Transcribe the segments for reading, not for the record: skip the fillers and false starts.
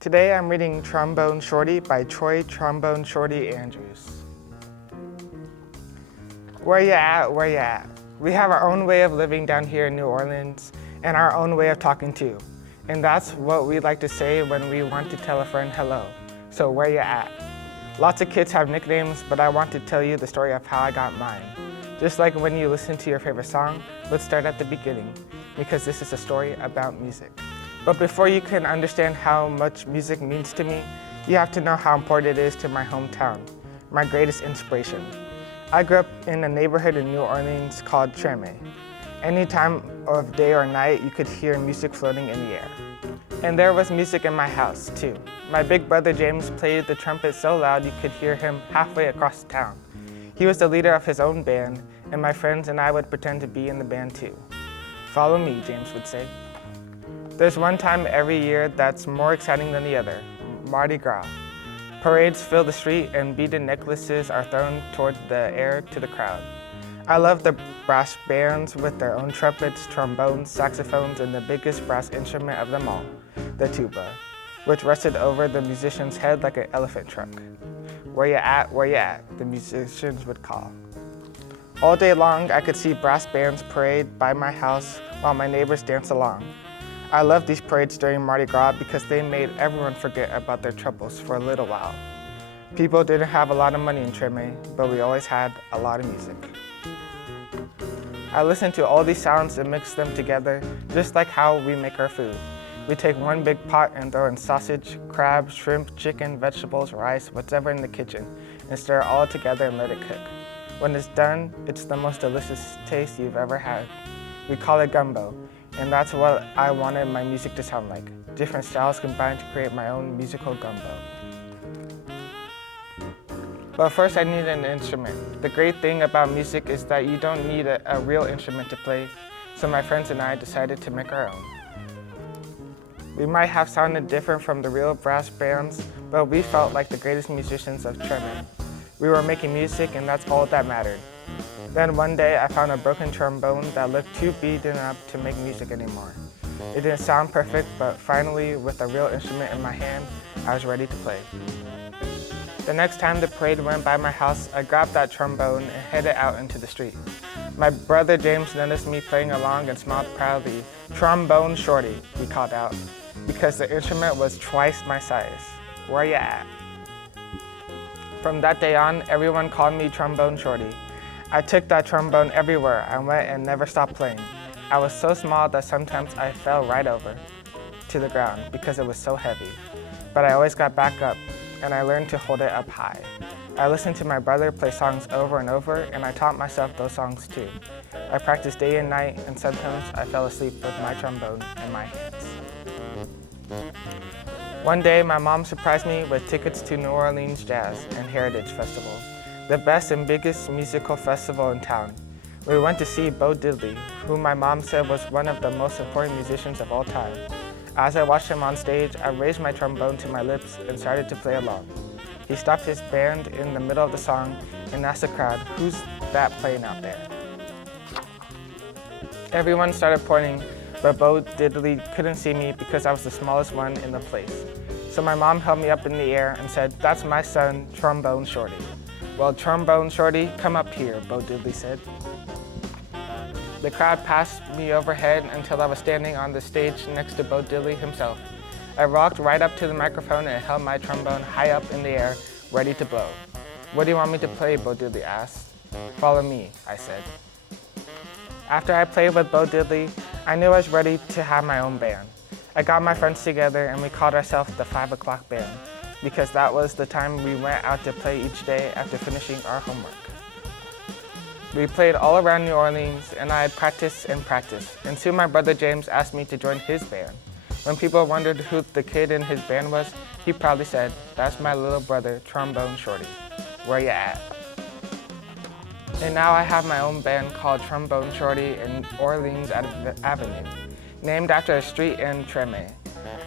Today I'm reading Trombone Shorty by Trombone Shorty Andrews. Where ya at, where ya at? We have our own way of living down here in New Orleans and our own way of talking too. And that's what we like to say when we want to tell a friend hello. So where ya at? Lots of kids have nicknames, but I want to tell you the story of how I got mine. Just like when you listen to your favorite song, let's start at the beginning, because this is a story about music. But before you can understand how much music means to me, you have to know how important it is to my hometown, my greatest inspiration. I grew up in a neighborhood in New Orleans called Trombone. Any time of day or night, you could hear music floating in the air. And there was music in my house, too. My big brother James played the trumpet so loud you could hear him halfway across town. He was the leader of his own band, and my friends and I would pretend to be in the band too. "Follow me," James would say. There's one time every year that's more exciting than the other, Mardi Gras. Parades fill the street and beaded necklaces are thrown toward the air to the crowd. I love the brass bands with their own trumpets, trombones, saxophones, and the biggest brass instrument of them all, the tuba, which rested over the musician's head like an elephant trunk. "Where ya at, where ya at?" the musicians would call. All day long, I could see brass bands parade by my house while my neighbors danced along. I loved these parades during Mardi Gras because they made everyone forget about their troubles for a little while. People didn't have a lot of money in Trombone, but we always had a lot of music. I listened to all these sounds and mixed them together, just like how we make our food. We take one big pot and throw in sausage, crab, shrimp, chicken, vegetables, rice, whatever in the kitchen, and stir it all together and let it cook. When it's done, it's the most delicious taste you've ever had. We call it gumbo, and that's what I wanted my music to sound like. Different styles combined to create my own musical gumbo. But first I needed an instrument. The great thing about music is that you don't need a real instrument to play, so my friends and I decided to make our own. We might have sounded different from the real brass bands, but we felt like the greatest musicians of Trombone. We were making music and that's all that mattered. Then one day I found a broken trombone that looked too beaten up to make music anymore. It didn't sound perfect, but finally, with a real instrument in my hand, I was ready to play. The next time the parade went by my house, I grabbed that trombone and headed out into the street. My brother James noticed me playing along and smiled proudly. "Trombone Shorty," he called out, because the instrument was twice my size. "Where ya at?" From that day on, everyone called me Trombone Shorty. I took that trombone everywhere I went and never stopped playing. I was so small that sometimes I fell right over to the ground because it was so heavy. But I always got back up, and I learned to hold it up high. I listened to my brother play songs over and over, and I taught myself those songs too. I practiced day and night, and sometimes I fell asleep with my trombone in my hands. One day, my mom surprised me with tickets to New Orleans Jazz and Heritage Festival, the best and biggest musical festival in town. We went to see Bo Diddley, who my mom said was one of the most important musicians of all time. As I watched him on stage, I raised my trombone to my lips and started to play along. He stopped his band in the middle of the song and asked the crowd, "Who's that playing out there?" Everyone started pointing, but Bo Diddley couldn't see me because I was the smallest one in the place. So my mom held me up in the air and said, "That's my son, Trombone Shorty." "Well, Trombone Shorty, come up here," Bo Diddley said. The crowd passed me overhead until I was standing on the stage next to Bo Diddley himself. I walked right up to the microphone and held my trombone high up in the air, ready to blow. "What do you want me to play?" Bo Diddley asked. "Follow me," I said. After I played with Bo Diddley, I knew I was ready to have my own band. I got my friends together and we called ourselves the 5 o'clock band, because that was the time we went out to play each day after finishing our homework. We played all around New Orleans, and I had practiced and practiced, and soon my brother James asked me to join his band. When people wondered who the kid in his band was, he proudly said, "That's my little brother, Trombone Shorty. Where ya at?" And now I have my own band called Trombone Shorty in Orleans Avenue, named after a street in Trombone.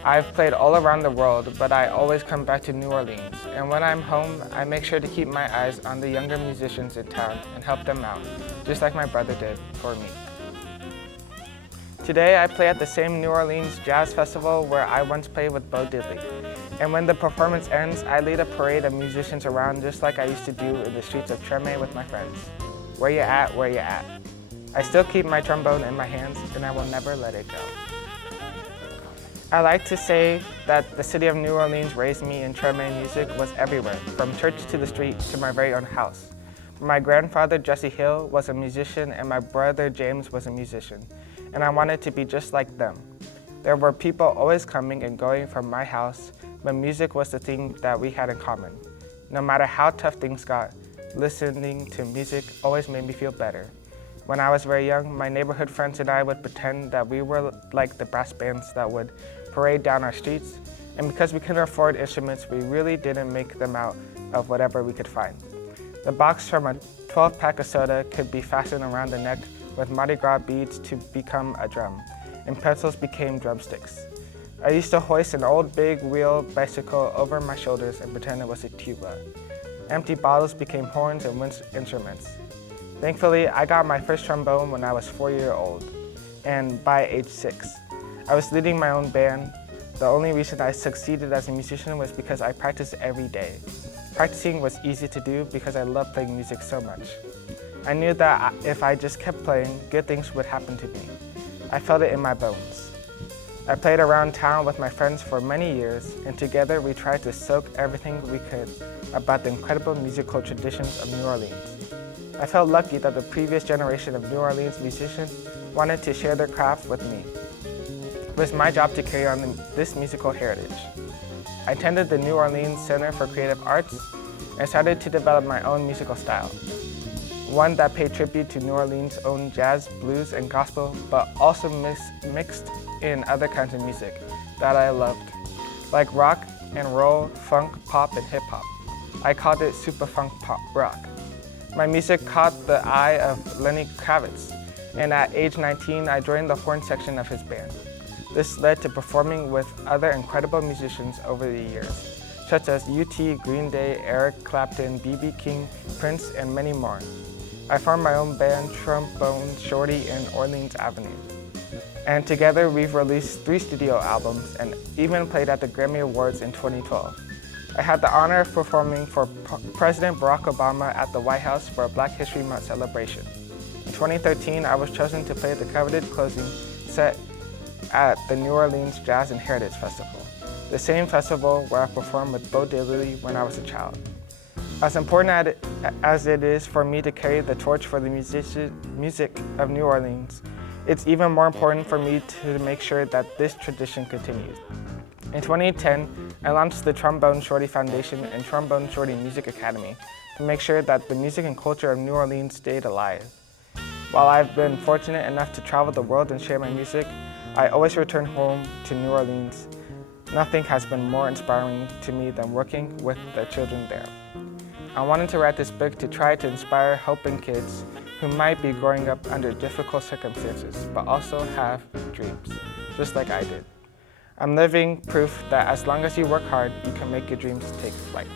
I've played all around the world, but I always come back to New Orleans, and when I'm home, I make sure to keep my eyes on the younger musicians in town and help them out, just like my brother did for me. Today I play at the same New Orleans Jazz Festival where I once played with Bo Diddley. And when the performance ends, I lead a parade of musicians around just like I used to do in the streets of Trombone with my friends. Where you at, where you at? I still keep my trombone in my hands and I will never let it go. I like to say that the city of New Orleans raised me and trombone music was everywhere, from church to the street to my very own house. My grandfather, Jesse Hill, was a musician and my brother, James, was a musician, and I wanted to be just like them. There were people always coming and going from my house, but music was the thing that we had in common. No matter how tough things got, listening to music always made me feel better. When I was very young, my neighborhood friends and I would pretend that we were like the brass bands that would parade down our streets, and because we couldn't afford instruments, we really didn't make them out of whatever we could find. The box from a 12-pack of soda could be fastened around the neck with Mardi Gras beads to become a drum, and pencils became drumsticks. I used to hoist an old big wheel bicycle over my shoulders and pretend it was a tuba. Empty bottles became horns and wind instruments. Thankfully, I got my first trombone when I was 4 years old, and by age 6. I was leading my own band. The only reason I succeeded as a musician was because I practiced every day. Practicing was easy to do because I loved playing music so much. I knew that if I just kept playing, good things would happen to me. I felt it in my bones. I played around town with my friends for many years, and together we tried to soak everything we could about the incredible musical traditions of New Orleans. I felt lucky that the previous generation of New Orleans musicians wanted to share their craft with me. It was my job to carry on this musical heritage. I attended the New Orleans Center for Creative Arts and started to develop my own musical style. One that paid tribute to New Orleans' own jazz, blues, and gospel, but also mixed in other kinds of music that I loved, like rock and roll, funk, pop, and hip-hop. I called it super funk pop rock. My music caught the eye of Lenny Kravitz, and at age 19, I joined the horn section of his band. This led to performing with other incredible musicians over the years, such as U.T., Green Day, Eric Clapton, B.B. King, Prince, and many more. I formed my own band, Trombone, Shorty, and Orleans Avenue. And together we've released 3 studio albums and even played at the Grammy Awards in 2012. I had the honor of performing for President Barack Obama at the White House for a Black History Month celebration. In 2013, I was chosen to play the coveted closing set at the New Orleans Jazz and Heritage Festival, the same festival where I performed with Bo Diddley when I was a child. As important as it is for me to carry the torch for the music of New Orleans, it's even more important for me to make sure that this tradition continues. In 2010, I launched the Trombone Shorty Foundation and Trombone Shorty Music Academy to make sure that the music and culture of New Orleans stayed alive. While I've been fortunate enough to travel the world and share my music, I always return home to New Orleans. Nothing has been more inspiring to me than working with the children there. I wanted to write this book to try to inspire hope in kids who might be growing up under difficult circumstances, but also have dreams, just like I did. I'm living proof that as long as you work hard, you can make your dreams take flight.